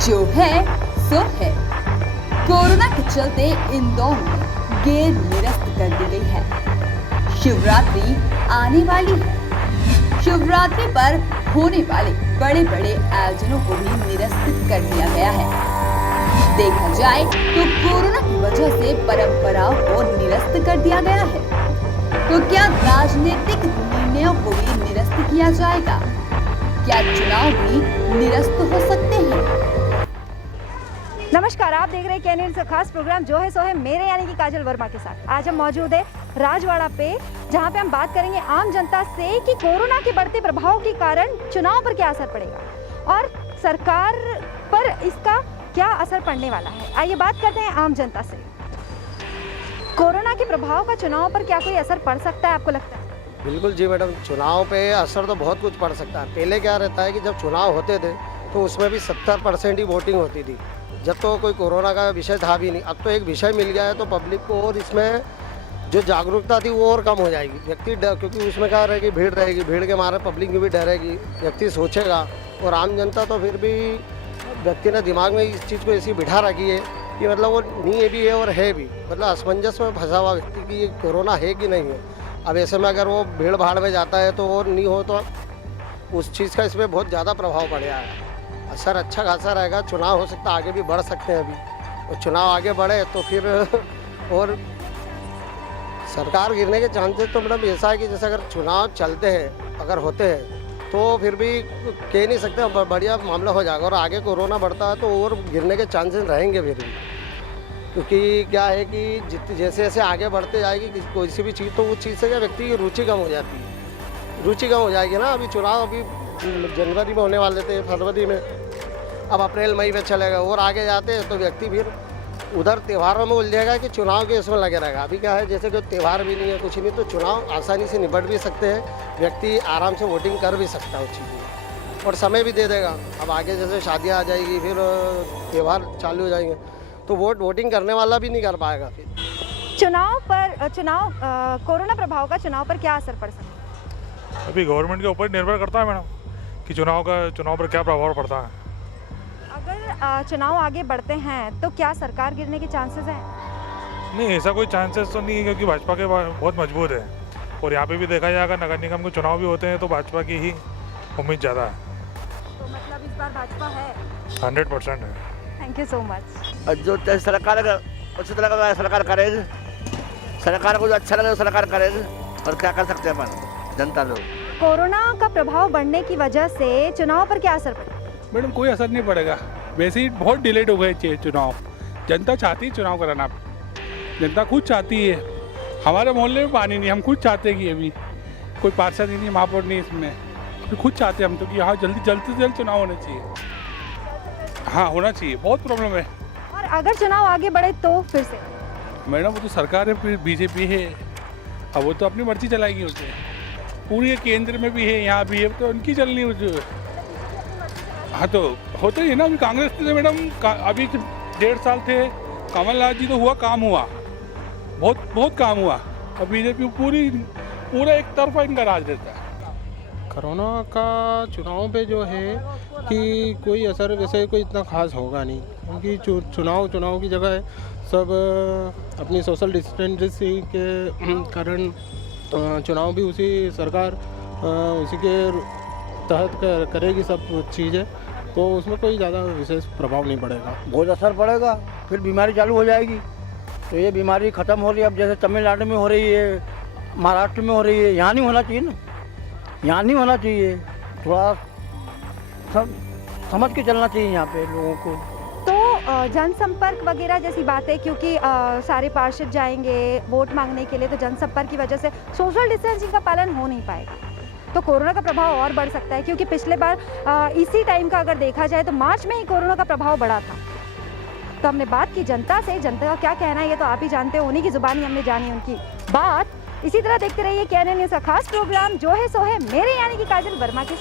जो है सो है। कोरोना के चलते इंदौर में गेर निरस्त कर दी गई है। शिवरात्रि आने वाली है। शिवरात्रि पर होने वाले बड़े बड़े आयोजनों को भी निरस्त कर दिया गया है। देखा जाए तो कोरोना की वजह से परंपराओं को निरस्त कर दिया गया है। तो क्या राजनीतिक निर्णयों को भी निरस्त किया जाएगा? क्या चुनाव भी निरस्त हो सकते हैं? नमस्कार, आप देख रहे हैं कैनियन का खास प्रोग्राम जो है सो है मेरे यानी कि काजल वर्मा के साथ। आज हम मौजूद है राजवाड़ा पे, जहां पे हम बात करेंगे आम जनता से कि कोरोना के बढ़ते प्रभाव के कारण चुनाव पर क्या असर पड़ेगा और सरकार पर इसका क्या असर पड़ने वाला है। आइए बात करते हैं आम जनता से। कोरोना के प्रभाव का चुनाव पर क्या कोई असर पड़ सकता है, आपको लगता है? बिल्कुल जी मैडम, चुनाव पे असर तो बहुत कुछ पड़ सकता है। पहले क्या रहता है कि जब चुनाव होते थे तो उसमें भी 70% ही वोटिंग होती थी, जब तो कोई कोरोना का विषय था भी नहीं। अब तो एक विषय मिल गया है तो पब्लिक को और इसमें जो जागरूकता थी वो और कम हो जाएगी। व्यक्ति डर, क्योंकि उसमें क्या रहेगी, भीड़ रहेगी, भीड़ के मारे पब्लिक भी डरेगी, व्यक्ति सोचेगा। और आम जनता तो फिर भी व्यक्ति ने दिमाग में इस चीज़ को ऐसी बिठा रखी है कि मतलब वो नहीं है भी है और है भी, मतलब असमंजस में फंसा हुआ व्यक्ति कि ये कोरोना है कि नहीं है। अब ऐसे में अगर वो भीड़ भाड़ में जाता है तो और नहीं हो तो उस चीज़ का इसमें बहुत ज़्यादा प्रभाव पड़ेगा। असर अच्छा खासा रहेगा। चुनाव हो सकता है आगे भी बढ़ सकते हैं अभी, और चुनाव आगे बढ़े तो फिर और सरकार गिरने के चांसेस तो मैडम ऐसा है कि जैसे अगर चुनाव चलते हैं, अगर होते हैं तो फिर भी कह नहीं सकते बढ़िया मामला हो जाएगा। और आगे कोरोना बढ़ता है तो और गिरने के चांसेस रहेंगे फिर भी, क्योंकि क्या है कि जैसे जैसे आगे बढ़ते जाएगी कोई सी भी चीज़ तो उस चीज़ से क्या व्यक्ति की रुचि कम हो जाती है, रुचि कम हो जाएगी ना। अभी चुनाव अभी जनवरी में होने वाले थे, फरवरी में, अब अप्रैल मई में चलेगा और आगे जाते हैं तो व्यक्ति फिर उधर त्योहारों में उलझेगा कि चुनाव के इसमें लगे रहेगा। अभी क्या है, जैसे कोई त्यौहार भी नहीं है, कुछ नहीं, तो चुनाव आसानी से निपट भी सकते हैं, व्यक्ति आराम से वोटिंग कर भी सकता है उस चीज़ में, और समय भी दे देगा। अब आगे जैसे शादियाँ आ जाएगी, फिर त्यौहार चालू हो जाएंगे तो वोटिंग करने वाला भी नहीं कर पाएगा। फिर कोरोना प्रभाव का चुनाव पर क्या असर पड़ सकता है? अभी गवर्नमेंट के ऊपर निर्भर करता है मैडम कि चुनाव पर क्या प्रभाव पड़ता है। अगर चुनाव आगे बढ़ते हैं तो क्या सरकार गिरने के चांसेस हैं? नहीं, ऐसा कोई चांसेस तो नहीं है, क्योंकि भाजपा के बहुत मजबूत है। और यहाँ पे भी देखा जाएगा नगर निगम के चुनाव भी होते हैं तो भाजपा की ही उम्मीद ज़्यादा है। तो मतलब इस बार भाजपा है? 100% है। Thank you so much. जो सरकार अच्छी तरह का सरकार करेगी, सरकार को जो अच्छा लगे सरकार करेगी, और क्या कर सकते हैं अपन जनता लोग। कोरोना का प्रभाव बढ़ने की वजह से चुनाव पर क्या असर पड़ेगा? मैडम कोई असर नहीं पड़ेगा, वैसे ही बहुत डिलेड हो गए चुनाव। जनता चाहती है चुनाव कराना, जनता खुद चाहती है। हमारे मोहल्ले में पानी नहीं, हम खुद चाहते हैं कि अभी कोई पार्षद ही नहीं, महापौर नहीं इसमें, तो खुद चाहते हैं हम तो कि हाँ जल्दी से जल्द चुनाव होना चाहिए। हाँ होना चाहिए, बहुत प्रॉब्लम है। और अगर चुनाव आगे बढ़े तो फिर से? मैडम वो तो सरकार है, फिर बीजेपी है, अब वो तो अपनी मर्जी चलाएगी उसे। पूरी केंद्र में भी है, यहाँ भी है, तो उनकी चलनी है। हाँ तो होता ही है ना। अभी कांग्रेस थे मैडम, अभी 1.5 साल थे, कमलनाथ जी तो हुआ, काम हुआ, बहुत काम हुआ। अब बीजेपी पूरा एक तरफा इनका राज रहता है। कोरोना का चुनाव पे जो है कि कोई असर वैसे कोई इतना खास होगा नहीं, क्योंकि चुनाव की जगह सब अपनी सोशल डिस्टेंसिंग के कारण चुनाव भी सरकार उसी के तहत करेगी सब चीज़ें, तो उसमें कोई ज़्यादा विशेष प्रभाव नहीं पड़ेगा। बहुत असर पड़ेगा, फिर बीमारी चालू हो जाएगी। तो ये बीमारी ख़त्म हो रही है, अब जैसे तमिलनाडु में हो रही है, महाराष्ट्र में हो रही है, यहाँ नहीं होना चाहिए ना, यहाँ नहीं होना चाहिए। थोड़ा सब समझ के चलना चाहिए यहाँ पे लोगों को। तो जनसंपर्क वगैरह जैसी बातें, क्योंकि सारे पार्षद जाएंगे वोट मांगने के लिए, तो जनसंपर्क की वजह से सोशल डिस्टेंसिंग का पालन हो नहीं पाएगा, तो कोरोना का प्रभाव और बढ़ सकता है। क्योंकि पिछले बार इसी टाइम का अगर देखा जाए तो मार्च में ही कोरोना का प्रभाव बढ़ा था। तो हमने बात की जनता से, जनता का क्या कहना है ये तो आप ही जानते हो, उन्हीं की जुबानी हमने जानी उनकी बात। इसी तरह देखते रहिए कैनियन न्यूज़ का खास प्रोग्राम जो है सो है मेरे यानी कि काजल वर्मा के साथ।